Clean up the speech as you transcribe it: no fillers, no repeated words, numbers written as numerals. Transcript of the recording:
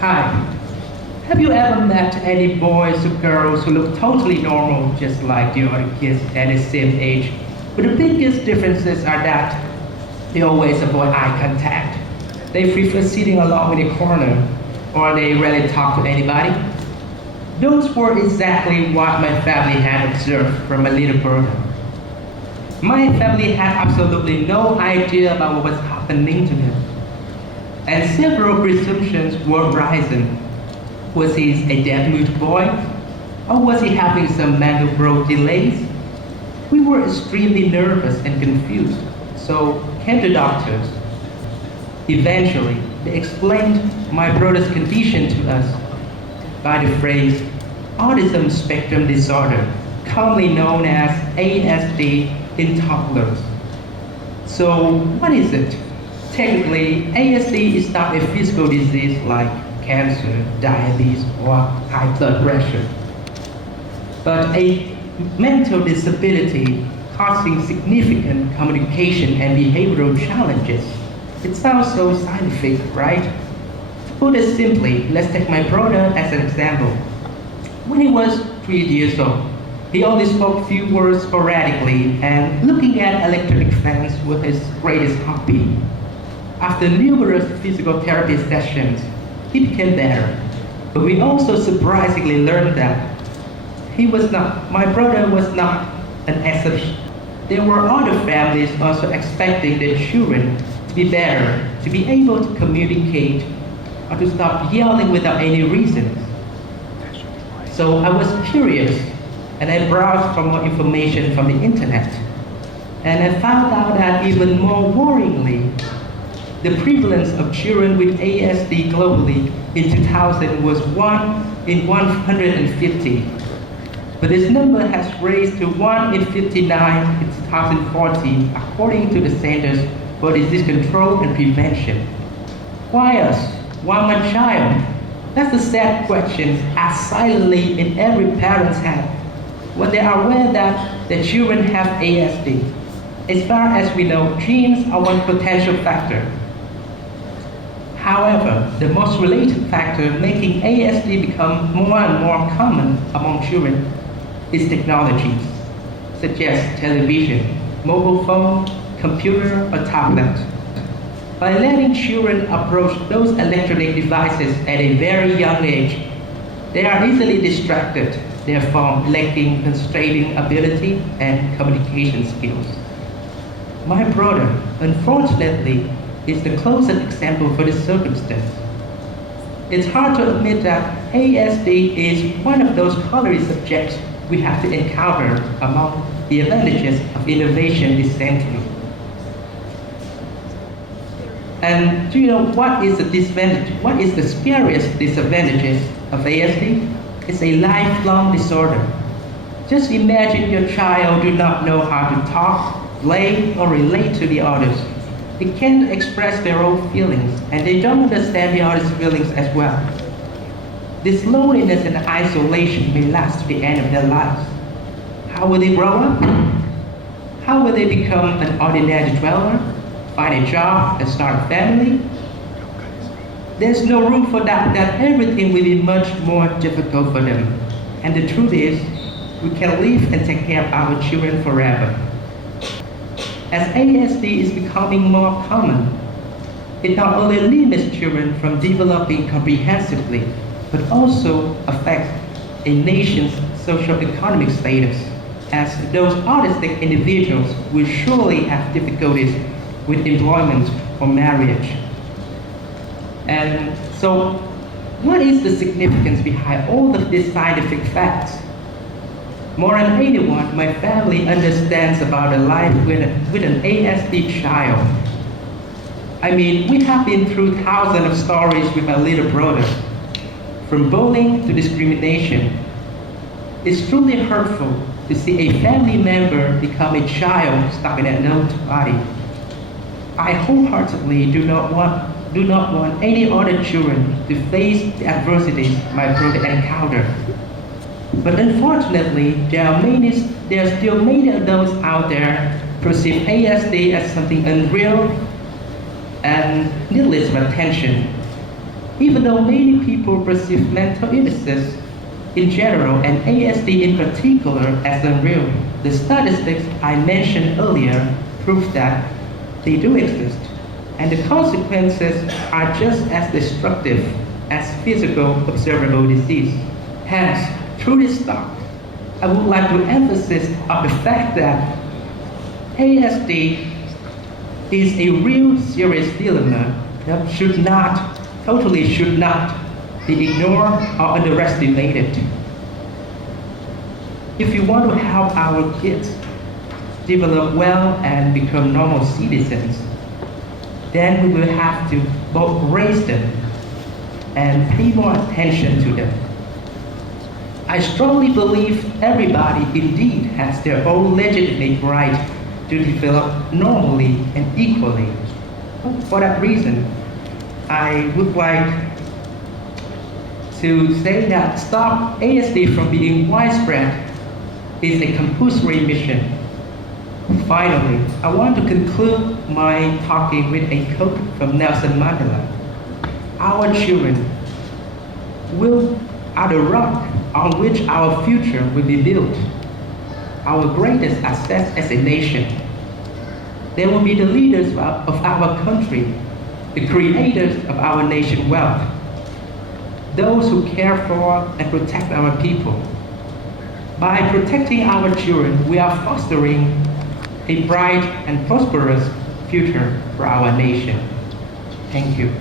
Hi. Have you ever met any boys or girls who look totally normal, just like the other kids at the same age? But the biggest differences are that they always avoid eye contact. They prefer sitting alone in a corner, or they rarely talk to anybody. Those were exactly what my family had observed from a little brother. My family had absolutely no idea about what was happening to him. And several presumptions were rising. Was he a deaf-mute boy? Or was he having some mental growth delays? We were extremely nervous and confused, so came to doctors. Eventually, they explained my brother's condition to us by the phrase autism spectrum disorder, commonly known as ASD in toddlers. So what is it? Technically, ASD is not a physical disease like cancer, diabetes, or high blood pressure, but a mental disability causing significant communication and behavioral challenges. It sounds so scientific, right? To put it simply, let's take my brother as an example. When he was 3 years old, he only spoke few words sporadically, and looking at electronic fans was his greatest hobby. After numerous physical therapy sessions, he became better. But we also surprisingly learned that my brother was not an exception. There were other families also expecting their children to be better, to be able to communicate, or to stop yelling without any reason. So I was curious, and I browsed for more information from the internet. And I found out that even more worryingly, the prevalence of children with ASD globally in 2000 was 1 in 150. But this number has raised to 1 in 59 in 2014, according to the Centers for Disease Control and Prevention. Why us? Why my child? That's the sad question asked silently in every parent's head when they are aware that their children have ASD. As far as we know, genes are one potential factor. However, the most related factor making ASD become more and more common among children is technologies, such as television, mobile phone, computer, or tablet. By letting children approach those electronic devices at a very young age, they are easily distracted, therefore lacking concentrating ability and communication skills. My brother, unfortunately, is the closest example for this circumstance. It's hard to admit that ASD is one of those culinary subjects we have to encounter among the advantages of innovation this century. And do you know what is the disadvantage? What is the scariest disadvantages of ASD? It's a lifelong disorder. Just imagine your child do not know how to talk, play, or relate to the others. They can't express their own feelings, and they don't understand the other's feelings as well. This loneliness and isolation may last to the end of their lives. How will they grow up? How will they become an ordinary dweller, find a job, and start a family? There's no room for that everything will be much more difficult for them. And the truth is, we can live and take care of our children forever. As ASD is becoming more common, it not only limits children from developing comprehensively, but also affects a nation's socio-economic status, as those autistic individuals will surely have difficulties with employment or marriage. And so, what is the significance behind all of these scientific facts? More than anyone, my family understands about a life with an ASD child. I mean, we have been through thousands of stories with my little brother, from bullying to discrimination. It's truly hurtful to see a family member become a child stuck in an adult body. I wholeheartedly do not want any other children to face the adversities my brother encountered. But unfortunately, there are still many adults out there perceive ASD as something unreal and needless of attention. Even though many people perceive mental illnesses in general and ASD in particular as unreal, the statistics I mentioned earlier prove that they do exist, and the consequences are just as destructive as physical observable disease. Hence, through this talk, I would like to emphasize on the fact that ASD is a real serious dilemma that totally should not be ignored or underestimated. If you want to help our kids develop well and become normal citizens, then we will have to both raise them and pay more attention to them. I strongly believe everybody indeed has their own legitimate right to develop normally and equally. For that reason, I would like to say that stop ASD from being widespread is a compulsory mission. Finally, I want to conclude my talking with a quote from Nelson Mandela. Our children are the rock on which our future will be built, our greatest asset as a nation. They will be the leaders of our country, the creators of our nation's wealth, those who care for and protect our people. By protecting our children, we are fostering a bright and prosperous future for our nation. Thank you.